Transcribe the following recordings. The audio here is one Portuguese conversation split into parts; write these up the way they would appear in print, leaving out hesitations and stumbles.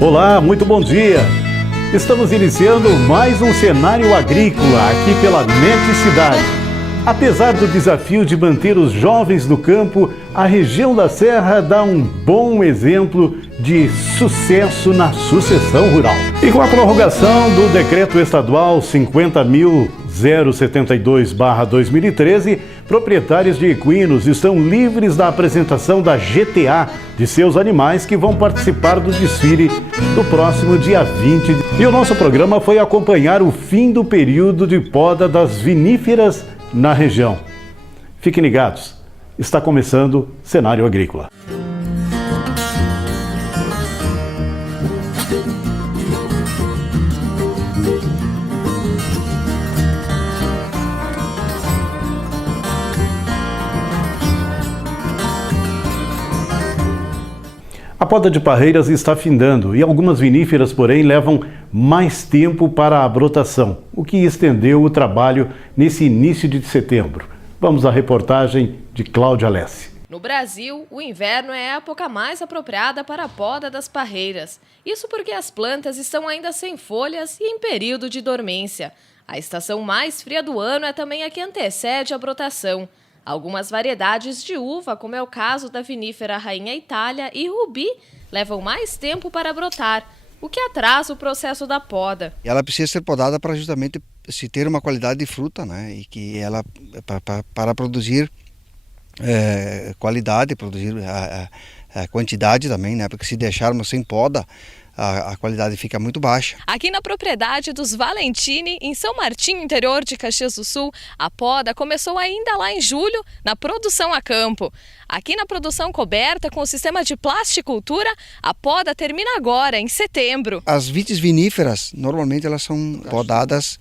Olá, muito bom dia! Estamos iniciando mais um cenário agrícola aqui pela NET Cidade. Apesar do desafio de manter os jovens no campo, a região da Serra dá um bom exemplo de sucesso na sucessão rural. E com a prorrogação do Decreto Estadual 50.072/2013, proprietários de equinos estão livres da apresentação da GTA de seus animais que vão participar do desfile do próximo dia 20. E o nosso programa foi acompanhar o fim do período de poda das viníferas na região. Fiquem ligados, está começando Cenário Agrícola. A poda de parreiras está findando e algumas viníferas, porém, levam mais tempo para a brotação, o que estendeu o trabalho nesse início de setembro. Vamos à reportagem de Cláudia Alessi. No Brasil, o inverno é a época mais apropriada para a poda das parreiras. Isso porque as plantas estão ainda sem folhas e em período de dormência. A estação mais fria do ano é também a que antecede a brotação. Algumas variedades de uva, como é o caso da vinífera Rainha Itália e Rubi, levam mais tempo para brotar, o que atrasa o processo da poda. Ela precisa ser podada para justamente se ter uma qualidade de fruta, né? E que ela para produzir qualidade, produzir a quantidade também, né? Porque se deixarmos sem poda, a qualidade fica muito baixa. Aqui na propriedade dos Valentini, em São Martinho, interior de Caxias do Sul, a poda começou ainda lá em julho, na produção a campo. Aqui na produção coberta, com o sistema de plasticultura, a poda termina agora, em setembro. As vites viníferas, normalmente elas são podadas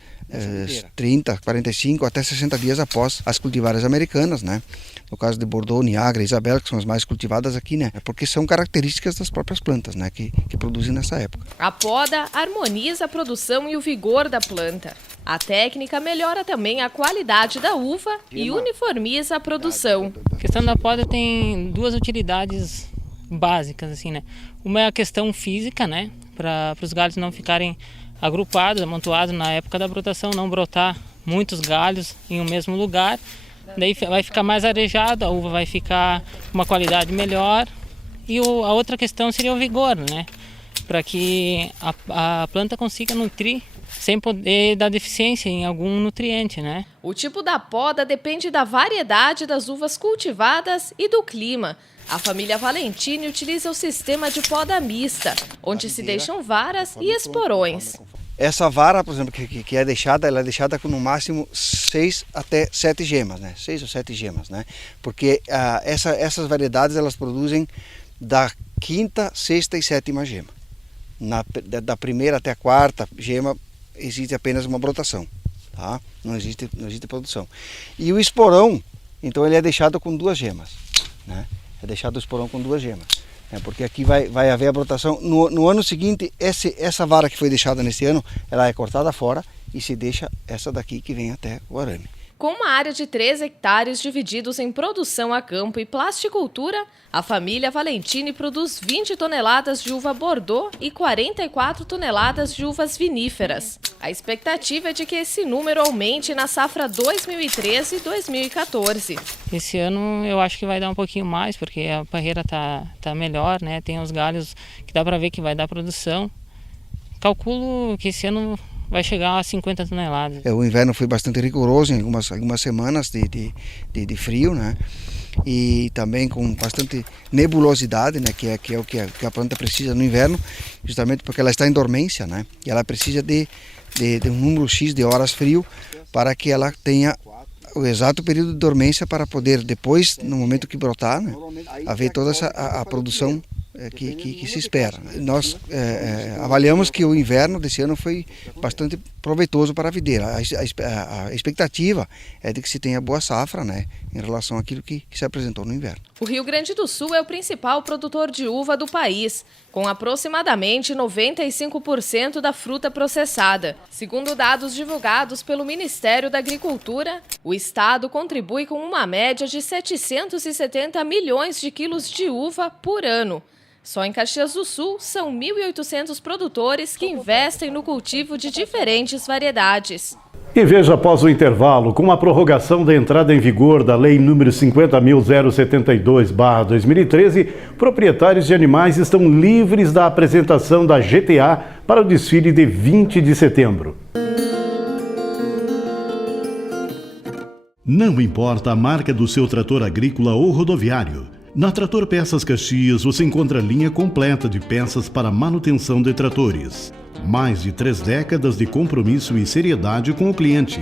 30, 45 até 60 dias após as cultivares americanas, né? No caso de Bordeaux, Niagara, Isabel, que são as mais cultivadas aqui, né? Porque são características das próprias plantas, né? Que produzem nessa época. A poda harmoniza a produção e o vigor da planta. A técnica melhora também a qualidade da uva e uniformiza a produção. A questão da poda tem duas utilidades básicas, assim, né? Uma é a questão física, né? Para os galhos não ficarem agrupados, amontoados na época da brotação, não brotar muitos galhos em um mesmo lugar. Daí vai ficar mais arejado, a uva vai ficar com uma qualidade melhor. E a outra questão seria o vigor, né? Para que a planta consiga nutrir sem poder dar deficiência em algum nutriente, né? O tipo da poda depende da variedade das uvas cultivadas e do clima. A família Valentini utiliza o sistema de poda mista, onde se deixam varas e esporões. Essa vara, por exemplo, que é deixada, ela é deixada com no máximo 6 até 7 gemas, né? 6 ou 7 gemas, né? Porque essas variedades, elas produzem da quinta, sexta e sétima gema. Da primeira até a quarta gema existe apenas uma brotação, tá? Não existe produção. E o esporão, então ele é deixado com 2 gemas, né? É deixado o esporão com 2 gemas. Porque aqui vai haver a brotação. No ano seguinte, essa vara que foi deixada nesse ano, ela é cortada fora e se deixa essa daqui que vem até o arame. Com uma área de 3 hectares divididos em produção a campo e plasticultura, a família Valentini produz 20 toneladas de uva Bordeaux e 44 toneladas de uvas viníferas. A expectativa é de que esse número aumente na safra 2013 e 2014. Esse ano eu acho que vai dar um pouquinho mais, porque a parreira tá melhor, né? Tem os galhos que dá para ver que vai dar produção. Calculo que esse ano vai chegar a 50 toneladas. O inverno foi bastante rigoroso em algumas semanas de frio, né? E também com bastante nebulosidade, né? Que é o que a planta precisa no inverno, justamente porque ela está em dormência, né? E ela precisa de um número X de horas frio para que ela tenha o exato período de dormência para poder depois, no momento que brotar, né, haver toda a produção que se espera. Nós avaliamos que o inverno desse ano foi bastante proveitoso para a videira. A expectativa é de que se tenha boa safra, né, em relação àquilo que se apresentou no inverno. O Rio Grande do Sul é o principal produtor de uva do país, com aproximadamente 95% da fruta processada. Segundo dados divulgados pelo Ministério da Agricultura, o estado contribui com uma média de 770 milhões de quilos de uva por ano. Só em Caxias do Sul, são 1.800 produtores que investem no cultivo de diferentes variedades. E veja após o intervalo, com a prorrogação da entrada em vigor da Lei nº 50.072/2013, proprietários de animais estão livres da apresentação da GTA para o desfile de 20 de setembro. Não importa a marca do seu trator agrícola ou rodoviário. Na Trator Peças Caxias você encontra a linha completa de peças para manutenção de tratores. Mais de 3 décadas de compromisso e seriedade com o cliente.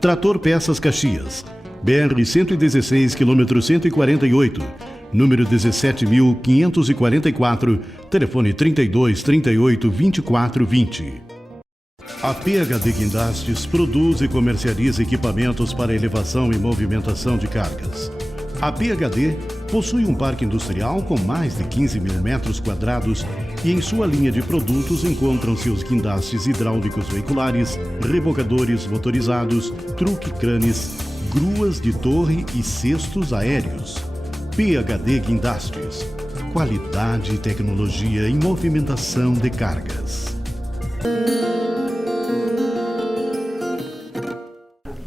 Trator Peças Caxias, BR-116, quilômetro 148, número 17.544, telefone 32 38 24 20. A PHD Guindastes produz e comercializa equipamentos para elevação e movimentação de cargas. A PHD possui um parque industrial com mais de 15 mil metros quadrados e em sua linha de produtos encontram-se os guindastes hidráulicos veiculares, rebocadores motorizados, truque-cranes, gruas de torre e cestos aéreos. PHD Guindastes. Qualidade e tecnologia em movimentação de cargas.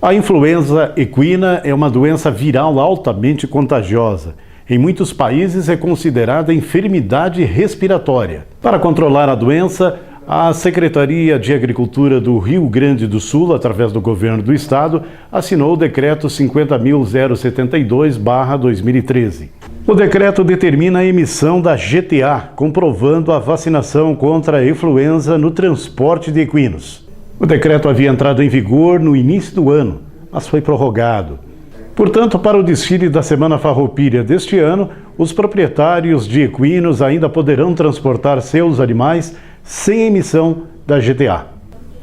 A influenza equina é uma doença viral altamente contagiosa. Em muitos países é considerada enfermidade respiratória. Para controlar a doença, a Secretaria de Agricultura do Rio Grande do Sul, através do governo do estado, assinou o decreto 50.072/2013. O decreto determina a emissão da GTA, comprovando a vacinação contra a influenza no transporte de equinos. O decreto havia entrado em vigor no início do ano, mas foi prorrogado. Portanto, para o desfile da Semana Farroupilha deste ano, os proprietários de equinos ainda poderão transportar seus animais sem emissão da GTA.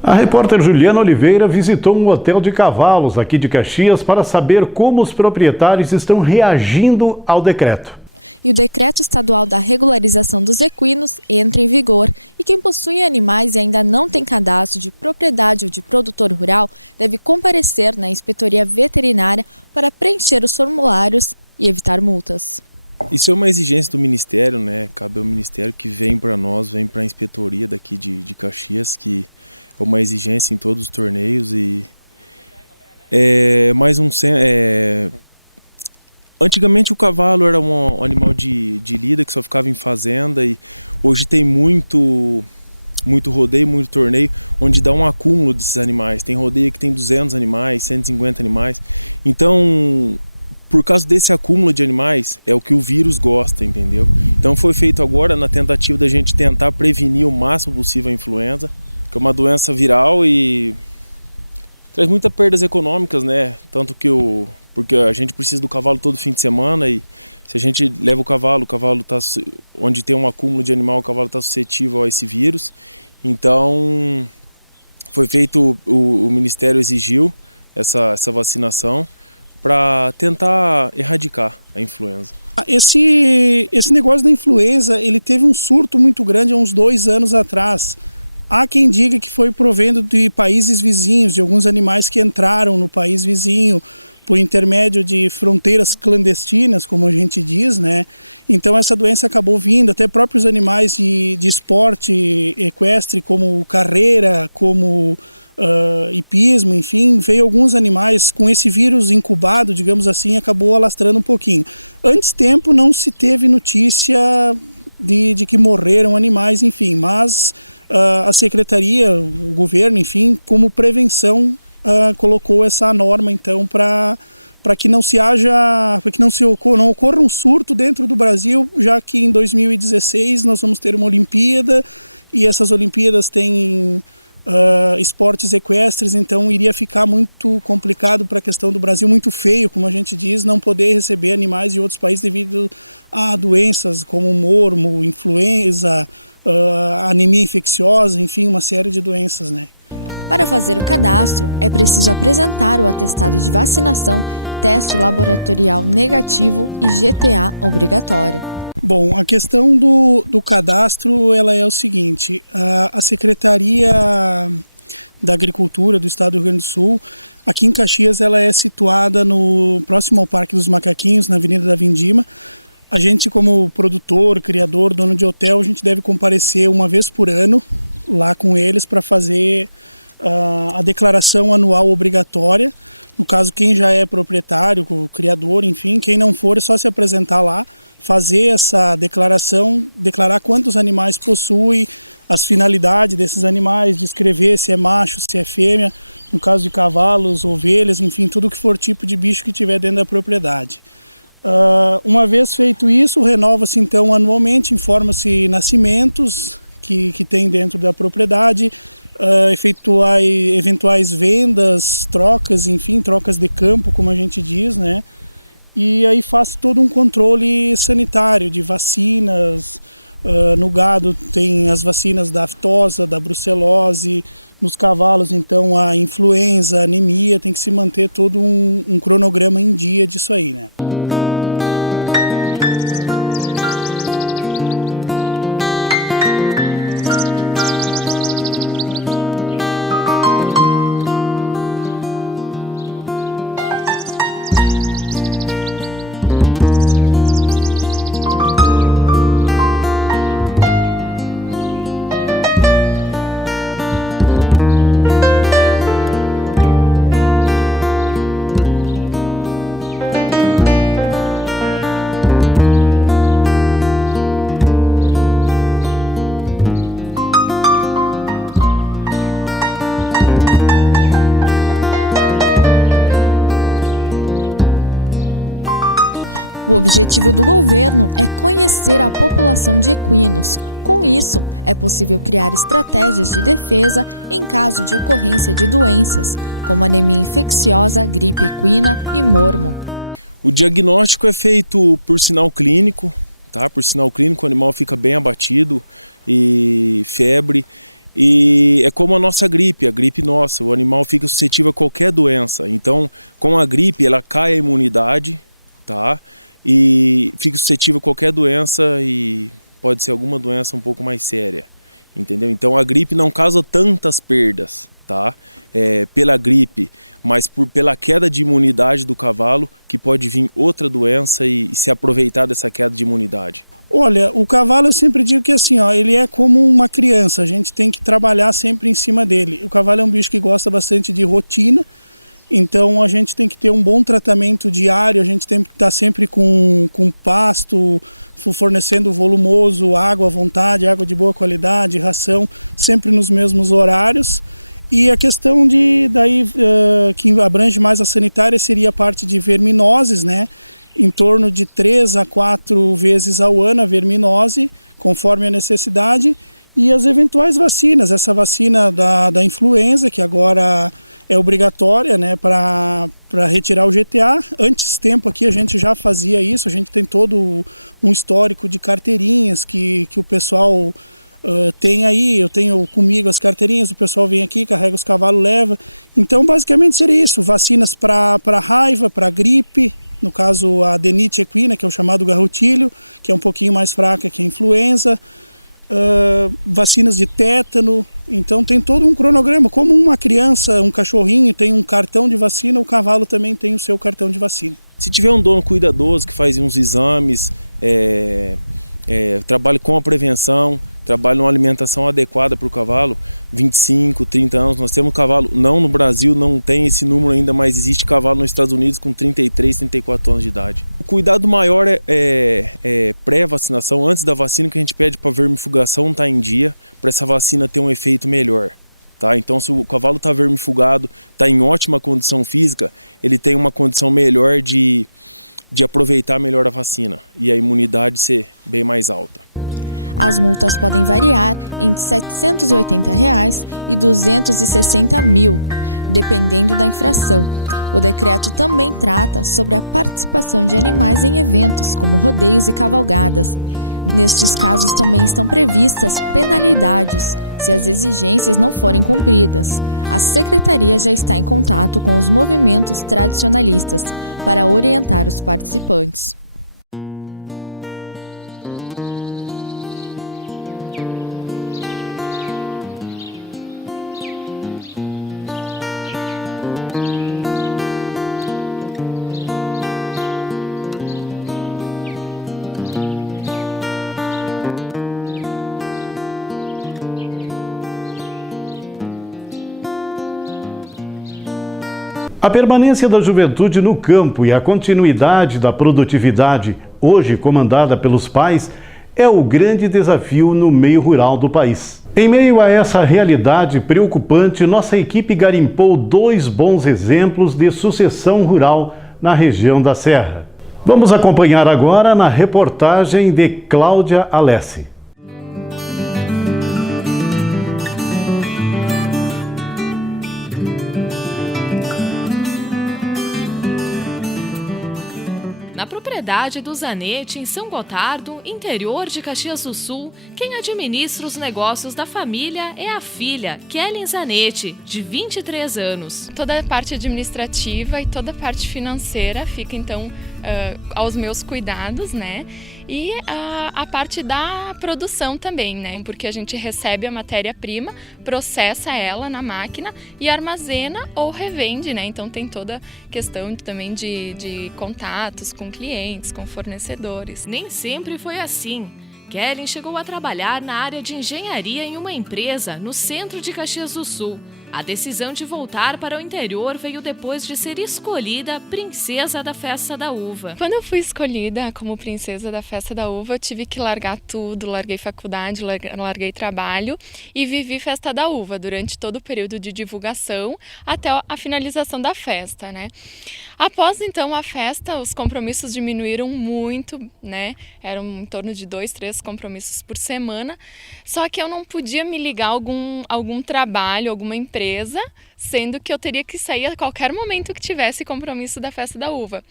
A repórter Juliana Oliveira visitou um hotel de cavalos aqui de Caxias para saber como os proprietários estão reagindo ao decreto. E o decreto estadual da regularização dos equinos entra em vigor e quem possui animais e ainda não tem cadastro de propriedade ou de produtor rural deve comparecer na inspetoria veterinária para preencher os formulários e evitar multas. Isso é uma exigência do Ministério, né? Cabe ao Ministério que vem para nós, vem para a inspetoria daqui de Caxias, que é uma exigência em todos os torneios e é mais um... Antigamente o cavalo era um animal de lida que só ficava em fazenda e hoje tem muito rodeio, muito torneio, onde dá um acúmulo desses animais. Tem rodeio que tem 200 animais, 150 animais. Então, por causa desse acúmulo de animais, é o que o vírus gosta, entendeu? Então foi feito agora na tentativa da gente tentar prevenir o máximo possível a influenza, que é uma doença viral e traz muitas perdas econômicas, né? Tanto que porque a gente precisa do cavalo todo fim de semana e se a gente leva o cavalo tá onde tem um acúmulo de animal, o cavalo está suscetível a esse vírus. Então foi feito, o Ministério exigiu essa vacinação para tentar erradicar a influenza. Esse negócio da influenza, ele teve um surto muito grande há uns 2 anos atrás. Há quem diga que foi provendo de países vizinhos, de alguns animais que entraram no país vizinho, por intermédio de fronteiras clandestinas, como a gente diz, né? Então essa doença acabou vindo, até próprios animais de esporte equestre, como carreira, como hipismo, enfim, veio alguns animais com esse vírus incubado, digamos assim, acabou alastrando um pouquinho. Antes tempo não se teve notícia de que morreram animais, enfim, mas a Secretaria, o governo, enfim, como prevenção, colocou essa norma então para que não ocorra um surto dentro do Brasil, já que em 2016 nós vamos ter uma Olimpíada e essas Olimpíadas têm esportes equestres, então iria ficar muito complicado para a questão do Brasil, muito feio, como a gente diz, não poder receber animais de outros países devido a doenças como mormo, influenza, anemia infecciosa, enfim, uma série de doenças, né? Para fazer o cadastro, é preciso apresentar o atestado de vacinação, teste laboratorial negativo e GTA obrigatório. Bom, a questão do cadastro ela é o seguinte, a Secretaria da Agricultura do Estado do Rio Grande do Sul, aqui em Caxias, ela é situada próximo ao Parque dos Macaquinhos, na Avenida da Vindima. A gente, como produtor, criador, dono de hotel, a gente deve comparecer uma vez por ano lá com eles para fazer a declaração anual obrigatória. No caso, quem já é proprietário, o criador, enfim, quem não for, é só se apresentar lá, fazer essa declaração, declarar quantos animais possui, as finalidades desses animais, descrever se é macho, se é fêmea, no caso de cavalos, ovelhas, enfim, tudo que for tipo de bicho que tiver dentro da propriedade. Uma vez feito isso, renova-se então anualmente, informa-se nascimentos que tem dentro da propriedade, efetuar eventuais vendas, trocas, enfim, trocas de campo, como a gente diz, né? E aí faz todo um controle sanitário de vacinas. No gado tem as vacinas da aftosa, da brucelose, nos cavalos então a influenza, a anemia, tem que se manter todo um cronograma em dia disso aí, né? O objetivo do governo é conhecer a população de equinos. Com isso, é possível criar estratégias de defesa em caso de ocorrência de doenças, como anemia infecciosa, gripe equina e mormo. O diagnóstico é feito por sinal clínico, tá? Por sinal clínico o animal fica bem abatido e febre. E é como a nossa gripe, a gripe nossa, o animal fica suscetível a qualquer doença. Então, com a gripe, ela cai a imunidade, tá? E fica suscetível a qualquer doença e pode ser alguma doença um pouco mais séria, entendeu? Então a gripe não causa tantas perdas, tá? Pela gripe, mas pela queda de imunidade do cavalo, que pode vir outra doença e se aproveitar dessa queda de imunidade. Olha, o cavalo eu sempre digo que assim, ó, ele é como uma criança, a gente tem que trabalhar sempre em cima dele. O cavalo é um bicho que gosta bastante de rotina, então a gente tem que ter um bom tratamento diário, a gente tem que estar sempre com pasto, fornecendo volumoso, água à vontade, água de boa qualidade, ração, sempre nos mesmos horários. E a questão que abrange mais a sanitária seria a parte de verminoses, né? Em torno de 3 a 4 vezes ao ano a verminose, conforme a necessidade, e as eventuais vacinas, essa vacina da influenza, que agora é obrigatória, né, para retirar o GTA. Antes tempo aqui a gente já fazia isso, a gente tem todo um histórico de carteirinhas que o pessoal tem aí, eu tenho comigo as carteirinhas, o pessoal vem aqui, carrega os cavalos, leva. Então basicamente seria isso, vacinas para raiva, para gripe, no caso a adenite equina, que é o chamado garrotilho, que é um pouquinho mais fraca que a influenza, vacinas de tétano. Então tem todo um cronograma, como uma criança, um cachorrinho tem um cartão de vacina, o cavalo também tem o seu cartão de vacina. Se tiver um dono cuidadoso que faz uns exames, trabalha com a prevenção, trabalha numa alimentação adequada para o cavalo, 25, 30 anos, nós temos cavalo, não no Brasil, não tem esse número ainda, mas existe cavalo nos Estados Unidos com 33, 34 anos de idade. O cuidado maior é pré-vacinação, antes da vacina, que a gente pede para a vermifugação estar em dia, para essa vacina ter um efeito melhor. Tá? Então se o cavalo está vermifugado, está em ótima condição física, ele tem uma condição melhor de aproveitar melhor a vacina e a imunidade ser bem mais alta. As multas podem variar entre R$ 780 e R$ 260 mil, dependendo da infração. O decreto também trata sobre a participação de animais em eventos, como rodeios e cavalgadas. Nestes casos também estão previstas penalidades, se as exigências não forem cumpridas. A Secretaria já está em contato com os movimentos tradicionalistas para orientar os participantes. A permanência da juventude no campo e a continuidade da produtividade, hoje comandada pelos pais, é o grande desafio no meio rural do país. Em meio a essa realidade preocupante, nossa equipe garimpou 2 bons exemplos de sucessão rural na região da Serra. Vamos acompanhar agora na reportagem de Cláudia Alessi. Na propriedade do Zanetti, em São Gotardo, interior de Caxias do Sul, quem administra os negócios da família é a filha, Kellen Zanetti, de 23 anos. Toda a parte administrativa e toda a parte financeira fica, então, aos meus cuidados, né? E a parte da produção também, né? Porque a gente recebe a matéria-prima, processa ela na máquina e armazena ou revende, né? Então tem toda a questão também de contatos com clientes, com fornecedores. Nem sempre foi assim. Kellen chegou a trabalhar na área de engenharia em uma empresa no centro de Caxias do Sul. A decisão de voltar para o interior veio depois de ser escolhida princesa da Festa da Uva. Quando eu fui escolhida como princesa da Festa da Uva, eu tive que largar tudo, larguei faculdade, larguei trabalho e vivi Festa da Uva durante todo o período de divulgação até a finalização da festa, né? Após então a festa, os compromissos diminuíram muito, né? Eram em torno de 2, 3 compromissos por semana, só que eu não podia me ligar a algum trabalho, alguma empresa, sendo que eu teria que sair a qualquer momento que tivesse compromisso da Festa da Uva.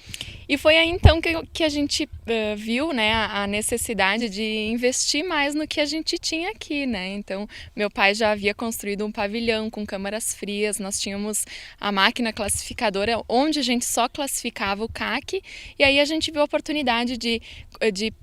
E foi aí então que a gente viu, né, a necessidade de investir mais no que a gente tinha aqui, né? Então, meu pai já havia construído um pavilhão com câmaras frias, nós tínhamos a máquina classificadora onde a gente só classificava o caque, e aí a gente viu a oportunidade de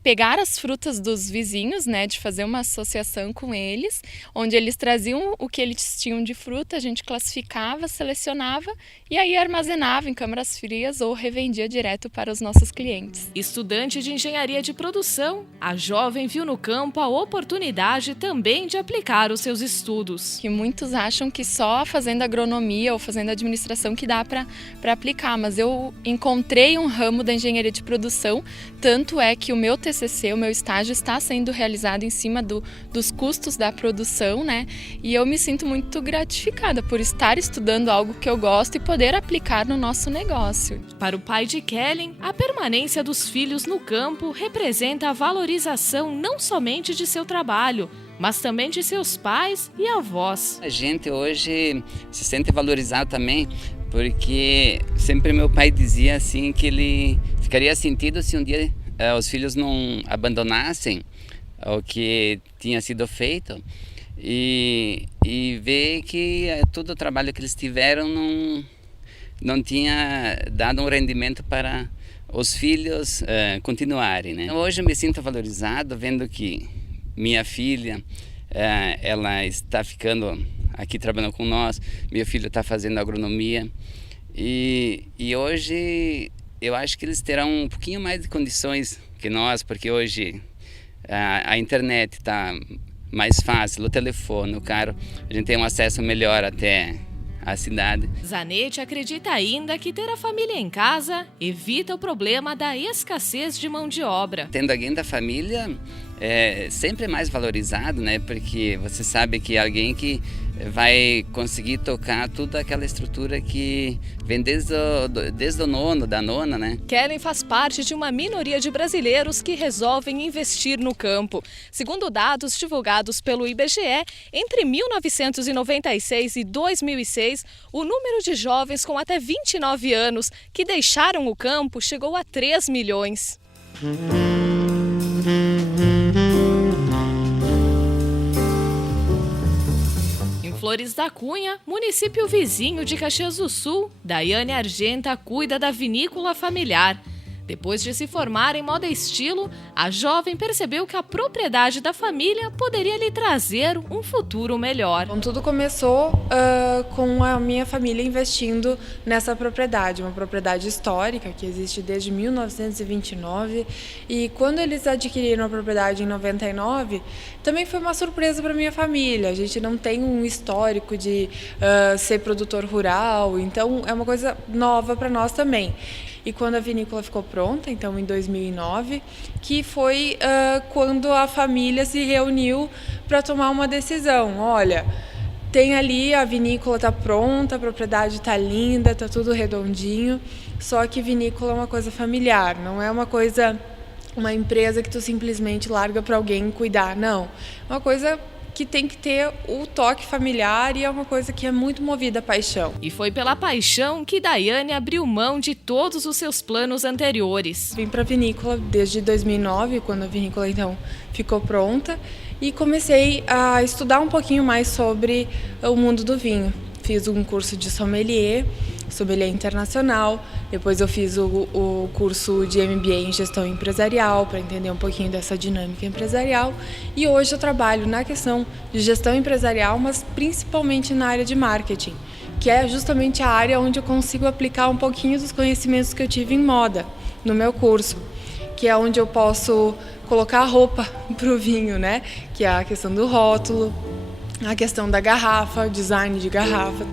pegar as frutas dos vizinhos, né, de fazer uma associação com eles, onde eles traziam o que eles tinham de fruta, a gente classificava, selecionava e aí armazenava em câmaras frias ou revendia direto para os nossos clientes. Estudante de engenharia de produção, a jovem viu no campo a oportunidade também de aplicar os seus estudos. Que muitos acham que só fazendo agronomia ou fazendo administração que dá para aplicar, mas eu encontrei um ramo da engenharia de produção, tanto é que o meu TCC, o meu estágio está sendo realizado em cima dos custos da produção, né? E eu me sinto muito gratificada por estar estudando algo que eu gosto e poder aplicar no nosso negócio. Para o pai de Kellen, a permanência dos filhos no campo representa a valorização não somente de seu trabalho, mas também de seus pais e avós. A gente hoje se sente valorizado também, porque sempre meu pai dizia assim que ele ficaria sentido se um dia os filhos não abandonassem o que tinha sido feito e ver que todo o trabalho que eles tiveram não tinha dado um rendimento para os filhos continuarem, né? Hoje eu me sinto valorizado vendo que minha filha ela está ficando aqui trabalhando com nós, meu filho está fazendo agronomia e hoje eu acho que eles terão um pouquinho mais de condições que nós, porque hoje a internet está mais fácil, o telefone, o carro, a gente tem um acesso melhor até a cidade. Zanetti acredita ainda que ter a família em casa evita o problema da escassez de mão de obra. Tendo alguém da família é sempre mais valorizado, né? Porque você sabe que alguém que vai conseguir tocar toda aquela estrutura que vem desde o nono, da nona, né? Kellen faz parte de uma minoria de brasileiros que resolvem investir no campo. Segundo dados divulgados pelo IBGE, entre 1996 e 2006, o número de jovens com até 29 anos que deixaram o campo chegou a 3 milhões. Flores da Cunha, município vizinho de Caxias do Sul, Daiane Argenta cuida da vinícola familiar. Depois de se formar em moda e estilo, a jovem percebeu que a propriedade da família poderia lhe trazer um futuro melhor. Então, tudo começou com a minha família investindo nessa propriedade, uma propriedade histórica que existe desde 1929. E quando eles adquiriram a propriedade em 99, também foi uma surpresa para minha família. A gente não tem um histórico de ser produtor rural, então é uma coisa nova para nós também. E quando a vinícola ficou pronta, então em 2009, que foi quando a família se reuniu para tomar uma decisão. Olha, tem ali, a vinícola está pronta, a propriedade está linda, está tudo redondinho, só que vinícola é uma coisa familiar, não é uma empresa que tu simplesmente larga para alguém cuidar, não. É uma coisa que tem que ter o toque familiar e é uma coisa que é muito movida a paixão. E foi pela paixão que Daiane abriu mão de todos os seus planos anteriores. Vim para a vinícola desde 2009, quando a vinícola então ficou pronta, e comecei a estudar um pouquinho mais sobre o mundo do vinho. Fiz um curso de sommelier internacional, depois eu fiz o curso de MBA em gestão empresarial para entender um pouquinho dessa dinâmica empresarial, e hoje eu trabalho na questão de gestão empresarial, mas principalmente na área de marketing, que é justamente a área onde eu consigo aplicar um pouquinho dos conhecimentos que eu tive em moda no meu curso, que é onde eu posso colocar a roupa para o vinho, né? Que é a questão do rótulo, a questão da garrafa, o design de garrafa.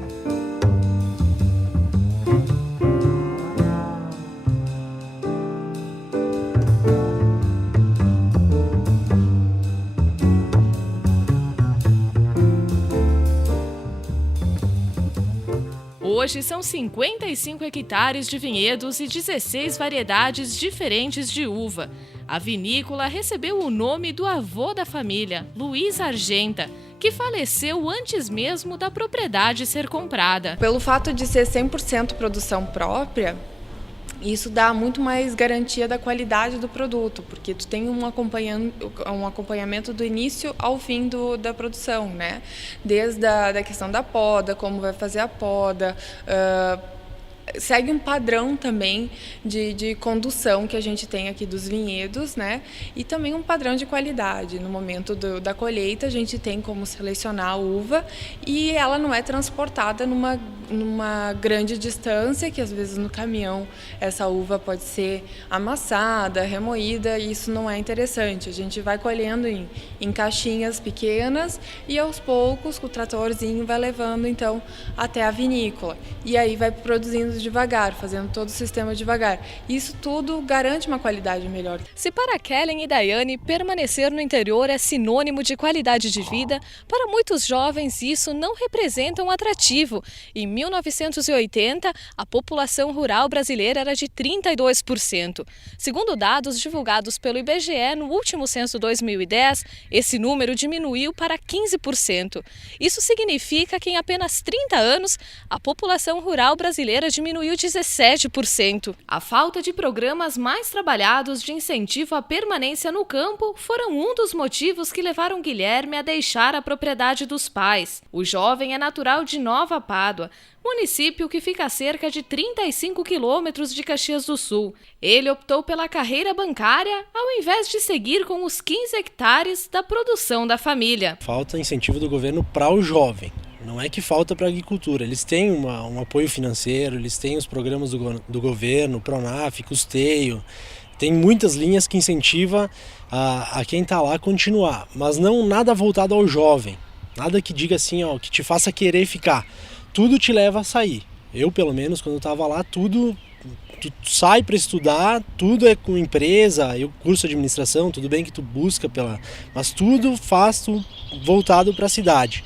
Hoje são 55 hectares de vinhedos e 16 variedades diferentes de uva. A vinícola recebeu o nome do avô da família, Luiz Argenta, que faleceu antes mesmo da propriedade ser comprada. Pelo fato de ser 100% produção própria, isso dá muito mais garantia da qualidade do produto, porque tu tem um acompanhamento do início ao fim da produção, né? Desde a questão da poda, como vai fazer a poda, segue um padrão também de condução que a gente tem aqui dos vinhedos, né? E também um padrão de qualidade. No momento da colheita, a gente tem como selecionar a uva e ela não é transportada numa grande distância, que às vezes no caminhão essa uva pode ser amassada, remoída, e isso não é interessante. A gente vai colhendo em caixinhas pequenas e aos poucos o tratorzinho vai levando então até a vinícola. E aí vai produzindo devagar, fazendo todo o sistema devagar. Isso tudo garante uma qualidade melhor. Se para Kellen e Daiane permanecer no interior é sinônimo de qualidade de vida, para muitos jovens isso não representa um atrativo. Em 1980, a população rural brasileira era de 32%. Segundo dados divulgados pelo IBGE no último censo 2010, esse número diminuiu para 15%. Isso significa que em apenas 30 anos, a população rural brasileira diminuiu 17%. A falta de programas mais trabalhados de incentivo à permanência no campo foram um dos motivos que levaram Guilherme a deixar a propriedade dos pais. O jovem é natural de Nova Pádua, município que fica a cerca de 35 quilômetros de Caxias do Sul. Ele optou pela carreira bancária ao invés de seguir com os 15 hectares da produção da família. Falta incentivo do governo para o jovem. Não é que falta para a agricultura, eles têm um apoio financeiro, eles têm os programas do governo, Pronaf, Custeio, tem muitas linhas que incentivam a quem está lá continuar, mas não nada voltado ao jovem, nada que diga assim, ó, que te faça querer ficar, tudo te leva a sair. Eu, pelo menos, quando eu estava lá, tu sai para estudar, tudo é com empresa, eu curso administração, tudo bem que tu busca mas tudo faz tu voltado para a cidade.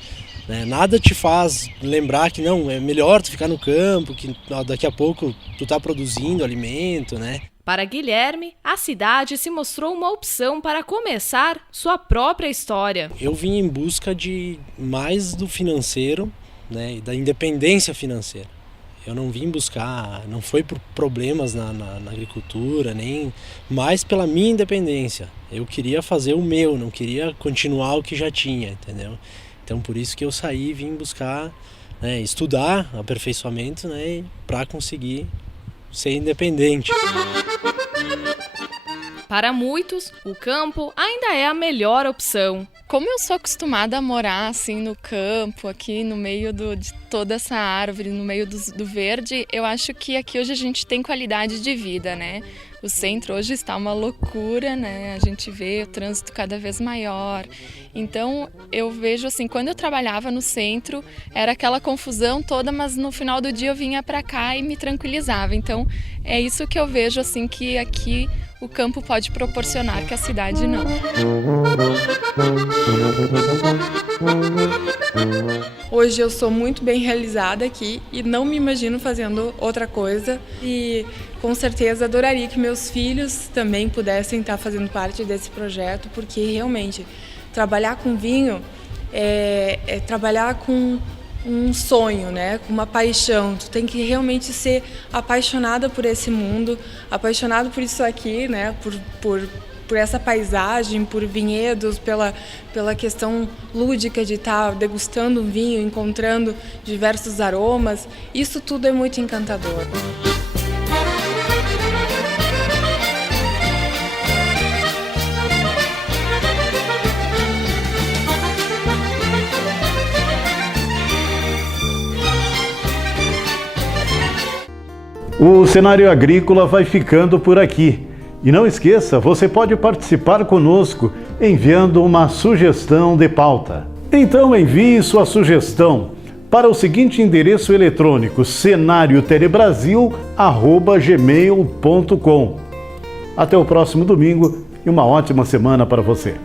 Nada te faz lembrar que não, é melhor tu ficar no campo, que daqui a pouco tu tá produzindo alimento, né? Para Guilherme, a cidade se mostrou uma opção para começar sua própria história. Eu vim em busca de mais do financeiro, né, e da independência financeira. Eu não vim buscar, não foi por problemas na agricultura, nem mais pela minha independência. Eu queria fazer o meu, não queria continuar o que já tinha, entendeu? Então por isso que eu saí e vim buscar, né, estudar aperfeiçoamento, né, para conseguir ser independente. Para muitos, o campo ainda é a melhor opção. Como eu sou acostumada a morar assim no campo, aqui no meio de toda essa árvore, no meio do verde, eu acho que aqui hoje a gente tem qualidade de vida, né? O centro hoje está uma loucura, né? A gente vê o trânsito cada vez maior. Então eu vejo assim, quando eu trabalhava no centro, era aquela confusão toda, mas no final do dia eu vinha para cá e me tranquilizava. Então é isso que eu vejo assim, que aqui o campo pode proporcionar, que a cidade não. Hoje eu sou muito bem realizada aqui e não me imagino fazendo outra coisa. E com certeza adoraria que meus filhos também pudessem estar fazendo parte desse projeto, porque realmente trabalhar com vinho é trabalhar com um sonho, né? Com uma paixão. Tu tem que realmente ser apaixonada por esse mundo, apaixonado por isso aqui, né? Por essa paisagem, por vinhedos, pela questão lúdica de estar degustando um vinho, encontrando diversos aromas. Isso tudo é muito encantador. O cenário agrícola vai ficando por aqui. E não esqueça, você pode participar conosco enviando uma sugestão de pauta. Então envie sua sugestão para o seguinte endereço eletrônico: cenariotelebrasil@gmail.com. Até o próximo domingo e uma ótima semana para você.